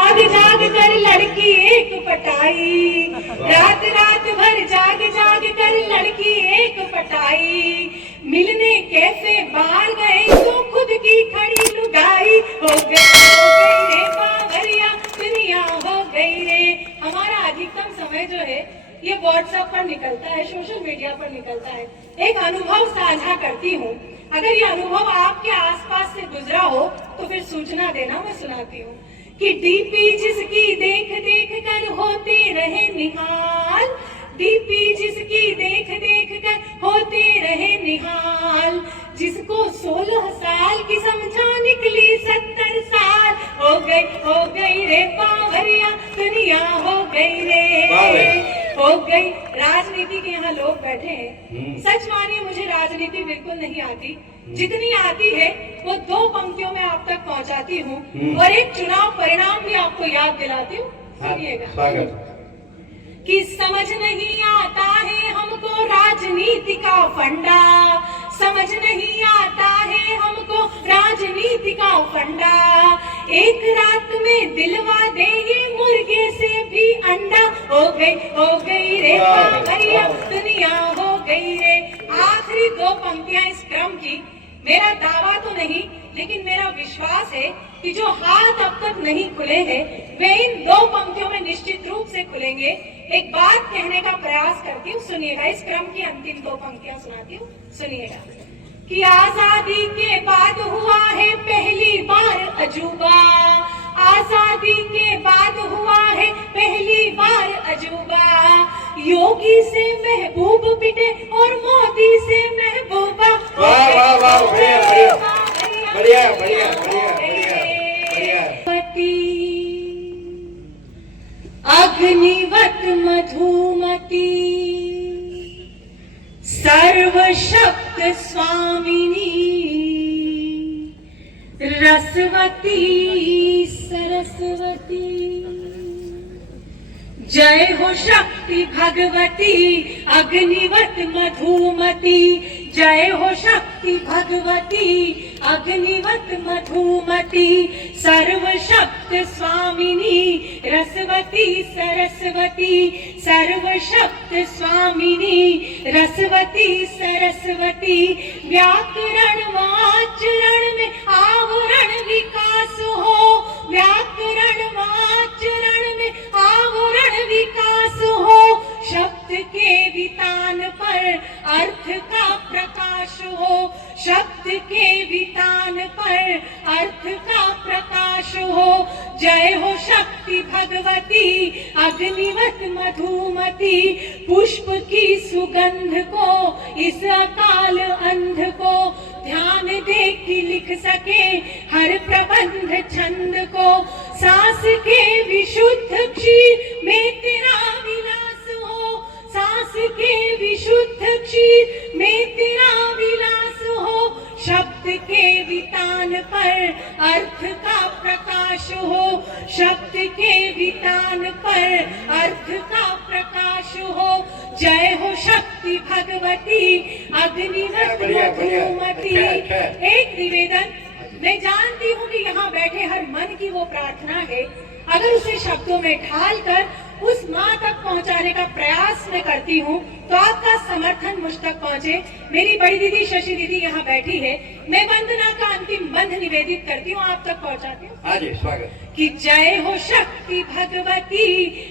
जाग जाग कर लड़की एक पटाई, रात रात भर जाग जाग कर लड़की एक पटाई, मिलने कैसे बाहर गए तो खुद की खड़ी लुगाई, हो गई रे बावरिया दुनिया हो गई रे। हमारा अधिकतम समय जो है ये व्हाट्सएप पर निकलता है, सोशल मीडिया पर निकलता है। एक अनुभव साझा करती हूँ, अगर ये अनुभव आपके आसपास से गुजरा हो तो फिर सूचना देना, मैं सुनाती हूँ कि डीपी जिसकी देख देख कर होते रहे निहाल, डीपी जिसकी देख देख कर होते रहे निहाल, जिसको 16 साल की समझा निकली 70 साल, हो गई रे बावरिया दुनिया हो गई रे, हो गई। राजनीति के यहाँ लोग बैठे हैं, सच मानिए मुझे राजनीति बिल्कुल नहीं आती, जितनी आती है वो 2 पंक्तियों में आप तक पहुंचाती हूँ और एक चुनाव परिणाम भी आपको याद दिलाती हूँ। सुनिएगा कि समझ नहीं आता है हमको राजनीति का फंडा, समझ नहीं आता है हमको राजनीति का फंडा, एक रात में दिलवा दे ये मुर्गे से भी अंडा, हो गई रे बावरिया दुनिया हो गई रे। आखिरी 2 पंक्तियां इस क्रम की, मेरा दावा तो नहीं लेकिन मेरा विश्वास है कि जो हाथ अब तक नहीं खुले हैं वे इन 2 पंक्तियों में निश्चित रूप से खुलेंगे। एक बात कहने का प्रयास करती हूँ, सुनिएगा, इस क्रम की अंतिम 2 पंक्तियां सुनाती हूँ, सुनिएगा कि आजादी के बाद हुआ है पहली बार अजूबा, आजादी के बाद हुआ है पहली बार अजूबा, योगी से महबूब पिटे और मोदी से महबूबा। वाह वाह वाह, बढ़िया बढ़िया बढ़िया बढ़िया बढ़िया। अग्निवत मधुमती सर्वशक्त स्वामिनी, रसवती सरस्वती, जय हो शक्ति भगवती अग्निवत मधुमती, जय हो शक्ति भगवती अग्निवत मधुमती, सर्वशक्त स्वामिनी रसवती सरस्वती, सर्वशक्त स्वामिनी रसवती सरस्वती, व्याकरण वाचरण में आवरण विकास हो, व्याकरण वाचरण में आवरण विकास हो, शब्द के वितान पर अर्थ का प्रकाश हो, शब्द के वितान पर अर्थ का प्रकाश हो, जय हो शक्ति भगवती अग्निवत मधुमती, पुष्प की सुगंध को इस अकाल अंध को, ध्यान दे कि लिख सके हर प्रबंध छंद को, सांस के विशुद्ध क्षीर में तेरा विलास हो, सांस के विशुद्ध क्षीर में तेरा विलास हो, शब्द के वितान पर अर्थ का प्रकाश हो, शब्द के वितान पर अर्थ का प्रकाश हो, जय हो शक्ति भगवती अग्निवत मधुमती। एक निवेदन, मैं जानती हूँ कि यहाँ बैठे हर मन की वो प्रार्थना है, अगर उसे शब्दों में ढालकर उस माँ तक पहुँचाने का प्रयास मैं करती हूँ तो आपका समर्थन मुझ तक पहुँचे। मेरी बड़ी दीदी शशि दीदी यहाँ बैठी है, मैं वंदना का अंतिम बंध निवेदित करती हूँ, आप तक पहुँचाती हूँ। हाँ जी, स्वागत। कि जय हो शक्ति भगवती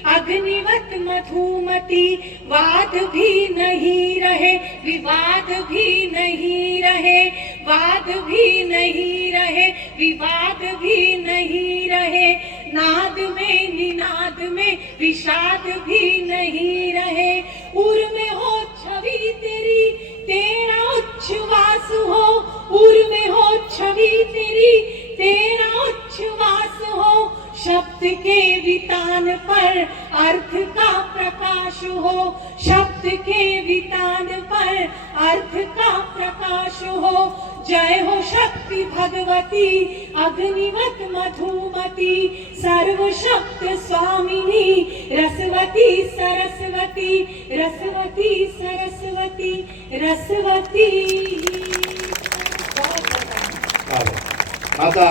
अग्निवत मधुमती, वाद भी नहीं रहे विवाद भी नहीं रहे, वाद भी नहीं रहे विवाद भी नहीं रहे, नाद में निनाद में विषाद भी नहीं रहे, उर में हो छवि तेरी तेरा उच्छ्वास हो, उर में हो छवि तेरी तेरा उच्छ्वास हो, शब्द के वितान पर अर्थ का प्रकाश हो, शब्द के वितान पर अर्थ का प्रकाश हो, जय हो शक्ति भगवती अग्निवत मधुमती, सर्वशक्त स्वामिनी रसवती सरस्वती, रसवती सरस्वती रसवती। माता